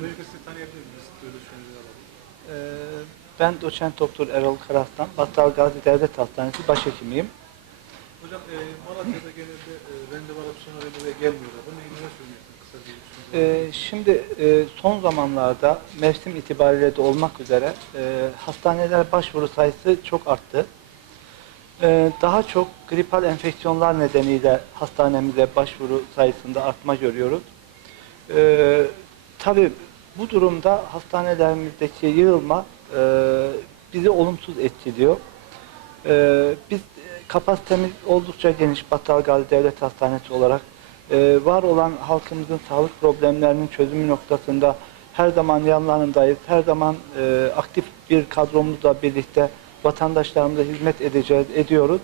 Sizi tanıyabilir miyiz? Alalım. Ee, Ben doçent doktor Erol Karaslan, Battal Gazi Devlet Hastanesi başhekimiyim. Hocam e, Malatya'da genelde e, randevu alıp sonra randevuya gelmiyorlar. Bununla ilgili ne söylüyorsunuz kısa bir? Ee, Şimdi e, son zamanlarda mevsim itibariyle de olmak üzere e, hastaneler başvuru sayısı çok arttı. E, Daha çok gripal enfeksiyonlar nedeniyle hastanemize başvuru sayısında artma görüyoruz. E, Tabii bu durumda hastanelerimizdeki yığılma e, bizi olumsuz etkiliyor. Ee, biz e, kapasitemiz oldukça geniş Battal Gazi Devlet Hastanesi olarak e, var olan halkımızın sağlık problemlerinin çözümü noktasında her zaman yanlarındayız. Her zaman e, aktif bir kadromuzla birlikte vatandaşlarımıza hizmet edeceğiz, ediyoruz.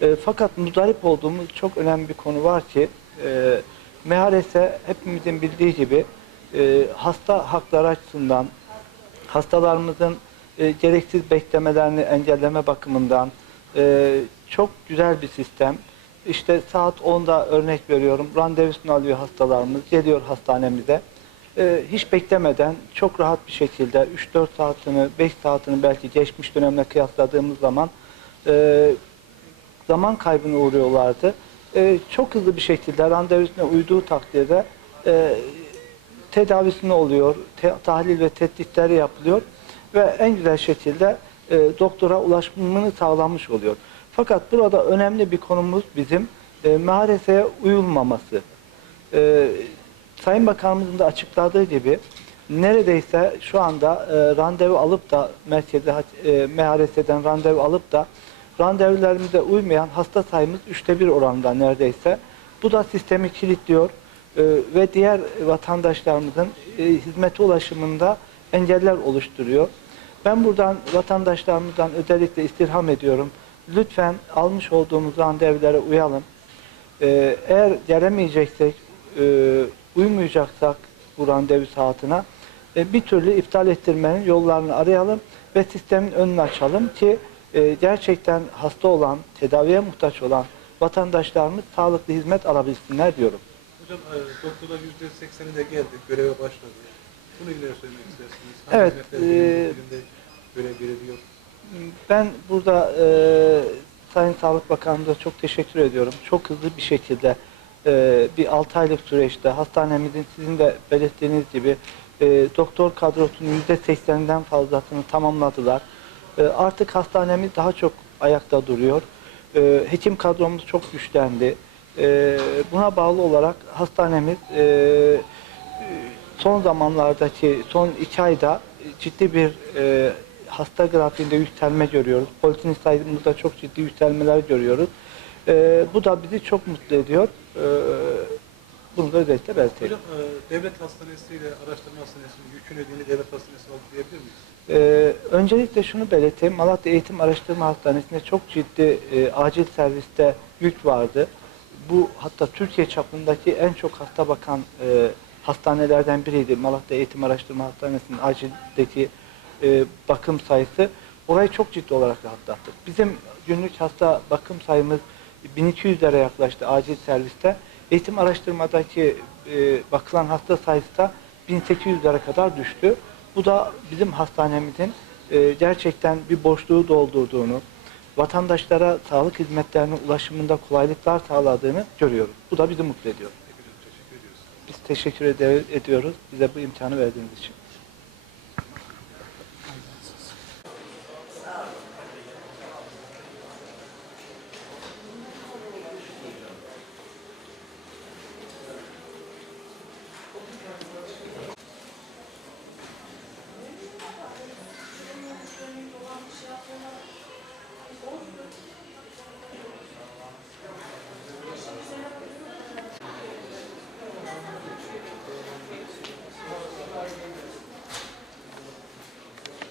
E, fakat muzdarip olduğumuz çok önemli bir konu var ki e, MHRS hepimizin bildiği gibi e, hasta hakları açısından hastalarımızın e, gereksiz beklemelerini engelleme bakımından e, çok güzel bir sistem. İşte saat 10'da örnek veriyorum randevusunu alıyor hastalarımız, geliyor hastanemize. E, hiç beklemeden çok rahat bir şekilde 3-4 saatini, 5 saatini belki geçmiş dönemle kıyasladığımız zaman e, zaman kaybına uğruyorlardı. E, çok hızlı bir şekilde randevusuna uyduğu takdirde e, tedavisini oluyor, te- tahlil ve tetkikleri yapılıyor ve en güzel şekilde e, doktora ulaşımını sağlanmış oluyor. Fakat burada önemli bir konumuz bizim e, MHRS'ye uyulmaması. E, Sayın Bakanımızın da açıkladığı gibi neredeyse şu anda e, randevu alıp da merkeze e, randevu alıp da randevularımıza uymayan hasta sayımız üçte bir oranında neredeyse. Bu da sistemi kilitliyor ve diğer vatandaşlarımızın e, hizmete ulaşımında engeller oluşturuyor. Ben buradan vatandaşlarımızdan özellikle istirham ediyorum. Lütfen almış olduğumuz randevulara uyalım. Ee, eğer gelemeyeceksek, e, uymayacaksak bu randevu saatine e, bir türlü iptal ettirmenin yollarını arayalım ve sistemin önünü açalım ki e, gerçekten hasta olan, tedaviye muhtaç olan vatandaşlarımız sağlıklı hizmet alabilsinler diyorum. Hocam e, doktorlar %80'ine geldi, göreve başladı. Bunu ne söylemek istersiniz? Evet, hizmetler e, görev veriliyor? Ben burada e, Sayın Sağlık Bakanımıza çok teşekkür ediyorum. Çok hızlı bir şekilde e, bir 6 aylık süreçte hastanemizin sizin de belirttiğiniz gibi e, doktor kadrosunun %80'den fazlasını tamamladılar. E, artık hastanemiz daha çok ayakta duruyor. E, hekim kadromuz çok güçlendi. E, buna bağlı olarak hastanemiz e, son zamanlardaki son iki ayda ciddi bir e, hasta grafiğinde yükselme görüyoruz. Poliklinik sayımızda çok ciddi yükselmeler görüyoruz. E, bu da bizi çok mutlu ediyor. E, bunu da özellikle belirtelim. Hocam e, devlet hastanesiyle araştırma hastanesinin yükünü edince devlet hastanesi aldı diyebilir miyiz? Ee, öncelikle şunu belirteyim. Malatya Eğitim Araştırma Hastanesi'nde çok ciddi e, acil serviste yük vardı. Bu hatta Türkiye çapındaki en çok hasta bakan e, hastanelerden biriydi. Malatya Eğitim Araştırma Hastanesi'nin acildeki e, bakım sayısı. Orayı çok ciddi olarak rahatlattık. Bizim günlük hasta bakım sayımız 1200'lere yaklaştı acil serviste. Eğitim araştırmadaki e, bakılan hasta sayısı da 1800'lere kadar düştü. Bu da bizim hastanemizin e, gerçekten bir boşluğu doldurduğunu, vatandaşlara sağlık hizmetlerinin ulaşımında kolaylıklar sağladığını görüyoruz. Bu da bizi mutlu ediyor. Biz teşekkür ediyoruz bize bu imkanı verdiğiniz için.